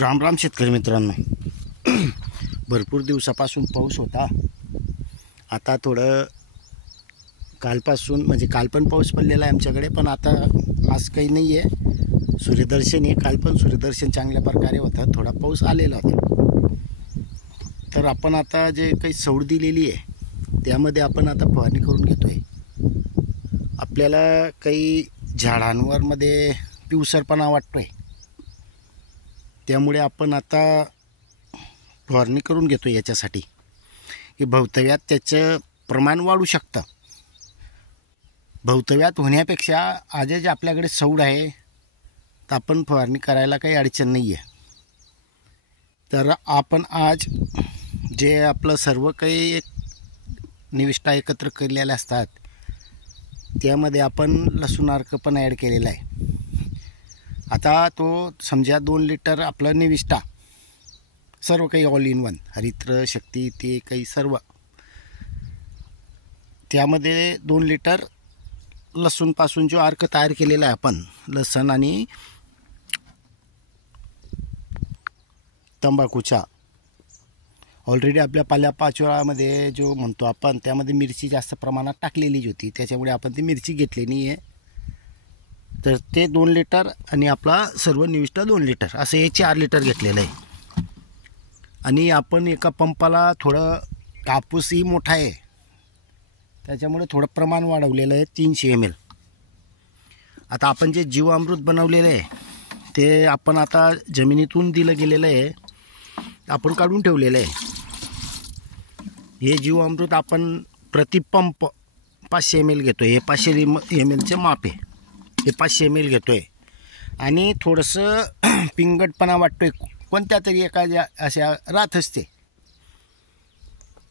राम राम शेतकरी मित्रांनो. भरपूर दिवसापासून पाऊस होता. आता थोडं कालपासून म्हणजे काल पण पाऊस पडलेला आहे आमच्याकडे, पण आता आज काही नाही आहे. सूर्यदर्शन आहे. काल पण सूर्यदर्शन चांगल्या प्रकारे होता. थोडा पाऊस आलेला होता. तर आपण आता जे काही सौड दिलेली आहे त्यामध्ये आपण आता फवारणी करून घेतो आहे. आपल्याला काही झाडांवर मध्ये पिवसरपणा वाटतो आहे, त्यामुळे आपण आता फवारणी करून घेतो याच्यासाठी की भवितव्यात त्याचं प्रमाण वाढू शकतं. भवितव्यात होण्यापेक्षा आजच आपल्याकडे सौड आहे तर आपण फवारणी करायला काही अडचण नाही आहे. तर आपण आज जे आपलं सर्व काही एक निविष्ठा एकत्र केलेले असतात त्यामध्ये आपण लसूण अर्क पण ॲड केलेला आहे. आता तो समजा 2 लिटर आपलं निविष्ठा, सर्व काही ऑल इन वन, हरित्र शक्ती ते काही सर्व, त्यामध्ये 2 लिटर लसूणपासून जो अर्क तयार केलेला आहे आपण, लसण आणि तंबाखूचा, ऑलरेडी आपल्या पाल्यापाचोळ्यामध्ये जो म्हणतो आपण त्यामध्ये मिरची जास्त प्रमाणात टाकलेली होती, त्याच्यामुळे आपण ती मिरची घेतली नाही आहे. तर ते 2 लिटर आणि आपला सर्व निविष्ठा 2 लिटर असं हे 4 लिटर घेतलेलं आहे. आणि आपण एका पंपाला थोडं कापूसही मोठा आहे त्याच्यामुळे थोडं प्रमाण वाढवलेलं आहे 300 ml. आता आपण जे जीवामृत बनवलेलं आहे ते आपण आता जमिनीतून दिलं गेलेलं आहे, आपण काढून ठेवलेलं आहे. हे जीवामृत आपण प्रतिपंप 500 ml घेतो. हे 500 mlचे माप आहे. हे 500 ml घेतो आहे आणि थोडंसं पिंगटपणा वाटतो आहे, कोणत्या तरी एखाद्या अशा रात असते.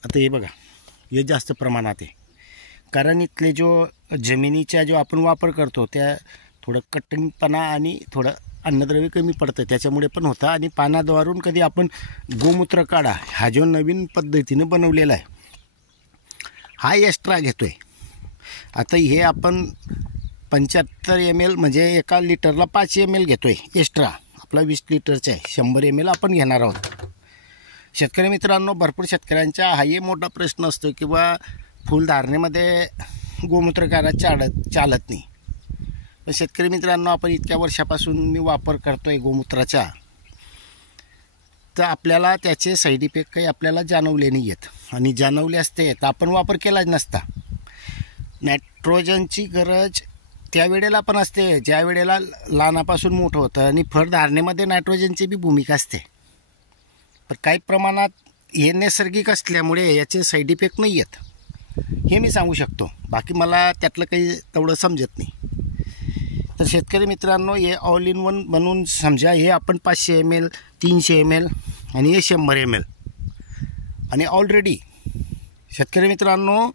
आता हे बघा, हे जास्त प्रमाणात आहे कारण इथले जो जमिनीचा जो आपण वापर करतो त्या थोडं कठीणपणा आणि थोडं अन्नद्रव्य कमी पडतं त्याच्यामुळे पण होतं. आणि पानाद्वारून कधी आपण गोमूत्र काढा हा जो नवीन पद्धतीने बनवलेला आहे हा एक्स्ट्रा घेतो आहे. आता हे आपण 75 ml म्हणजे एका लिटरला 5 ml घेतो आहे एक्स्ट्रा. आपला 20 लिटरचा आहे, 100 ml आपण घेणार आहोत. शेतकरी मित्रांनो, भरपूर शेतकऱ्यांचा हाही मोठा प्रश्न असतो की बा फुलधारणेमध्ये गोमूत्रकारा चालत नाही. पण शेतकरी मित्रांनो, आपण इतक्या वर्षापासून मी वापर करतो आहे गोमूत्राचा, तर आपल्याला त्याचे साईड इफेक्ट काही आपल्याला जाणवले नाही आहेत. आणि जाणवले असते तर आपण वापर केलाच नसता. नायट्रोजनची गरज त्यावेळेला पण असते ज्या वेळेला लहानापासून मोठं होतं, आणि फळधारणेमध्ये नायट्रोजनची बी भूमिका असते. पण काही प्रमाणात हे नैसर्गिक असल्यामुळे याचे साईड इफेक्ट नाही आहेत हे मी सांगू शकतो. बाकी मला त्यातलं काही तेवढं समजत नाही. तर शेतकरी मित्रांनो, हे ऑल इन वन बनवून समजा हे आपण 500 ml, 300 ml आणि हे 100 ml. आणि ऑलरेडी शेतकरी मित्रांनो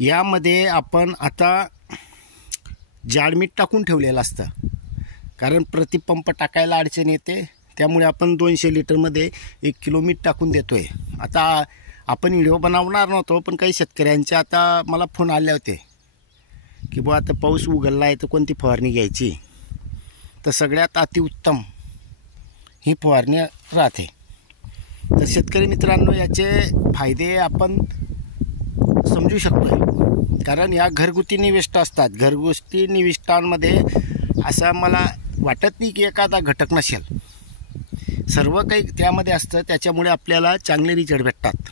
यामध्ये आपण आता जाडमीठ टाकून ठेवलेलं असतं कारण प्रतिपंप टाकायला अडचण येते, त्यामुळे आपण 200 लिटरमध्ये 1 किलो मीठ टाकून देतो आहे. आता आपण व्हिडिओ बनवणार नव्हतो, पण काही शेतकऱ्यांचे आता मला फोन आले होते की बुवा आता पाऊस उघडला आहे तर कोणती फवारणी घ्यायची. तर सगळ्यात अतिउत्तम ही फवारणी राहते. तर शेतकरी मित्रांनो याचे फायदे आपण समजू शकतो आहे कारण या घरगुती निविष्ठा असतात. घरगुती निविष्ठांमध्ये असं मला वाटत नाही की एखादा घटक नसेल, सर्व काही त्यामध्ये असतं. त्याच्यामुळे आपल्याला चांगले रिझल्ट भेटतात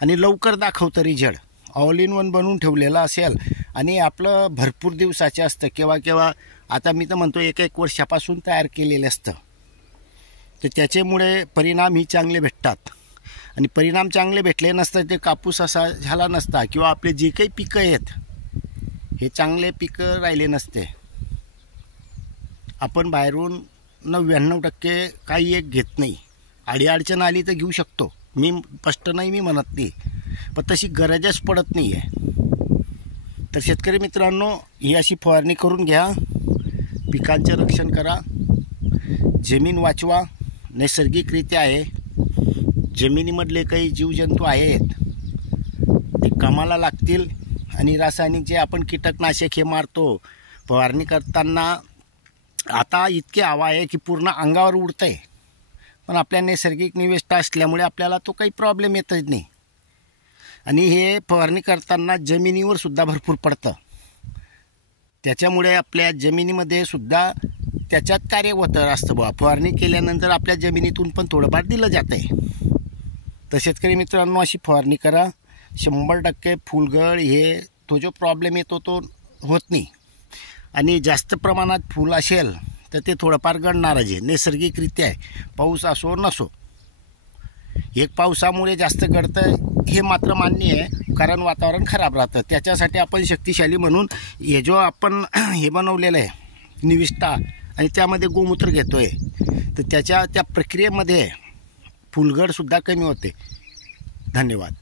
आणि लवकर दाखवतं रिझल्ट. ऑल इन वन बनवून ठेवलेलं असेल आणि आपलं भरपूर दिवसाचे असतं, केव्हा आता मी तर म्हणतो 1 वर्षापासून तयार केलेलं असतं. तर त्याच्यामुळे परिणाम ही चांगले भेटतात. आणि परिणाम चांगले भेटले नसतं ते कापूस असा झाला नसता किंवा आपले जे काही पिकं आहेत हे चांगले पिकं राहिले नसते. आपण बाहेरून 99% काही एक घेत नाही. अडचण आली तर घेऊ शकतो, मी स्पष्ट नाही मी म्हणत नाही, पण तशी गरजच पडत नाही आहे. तर शेतकरी मित्रांनो, ही अशी फवारणी करून घ्या, पिकांचे रक्षण करा, जमीन वाचवा. नैसर्गिकरित्या आहे, जमिनीमधले काही जीवजंतू आहेत ते कामाला लागतील. आणि रासायनिक जे आपण कीटकनाशक हे मारतो फवारणी करताना, आता इतकी हवा आहे की पूर्ण अंगावर उडतं आहे. पण आपल्या नैसर्गिक निविष्ठा असल्यामुळे आपल्याला तो काही प्रॉब्लेम येतच नाही. आणि हे फवारणी करताना जमिनीवर सुद्धा भरपूर पडतं. त्याच्यामुळे आपल्या जमिनीमध्ये सुद्धा त्याच्यात कार्य होतं असतं बुवा. फवारणी केल्यानंतर आपल्या जमिनीतून पण थोडंफार दिलं जातं आहे. तर शेतकरी मित्रांनो, अशी फवारणी करा. 100% फुलगळ हे तो जो प्रॉब्लेम येतो तो होत नाही. आणि जास्त प्रमाणात फूल असेल तर ते थोडंफार गळणारच आहे, नैसर्गिकरित्या आहे. पाऊस असो नसो, एक पावसामुळे जास्त गळतं हे मात्र मान्य आहे, कारण वातावरण खराब राहतं. त्याच्यासाठी आपण शक्तिशाली म्हणून हे जो आपण हे बनवलेलं आहे निविष्ठा, आणि त्यामध्ये गोमूत्र घेतो आहे, तर त्या प्रक्रियेमध्ये फुलगळसुद्धा कमी होते. धन्यवाद.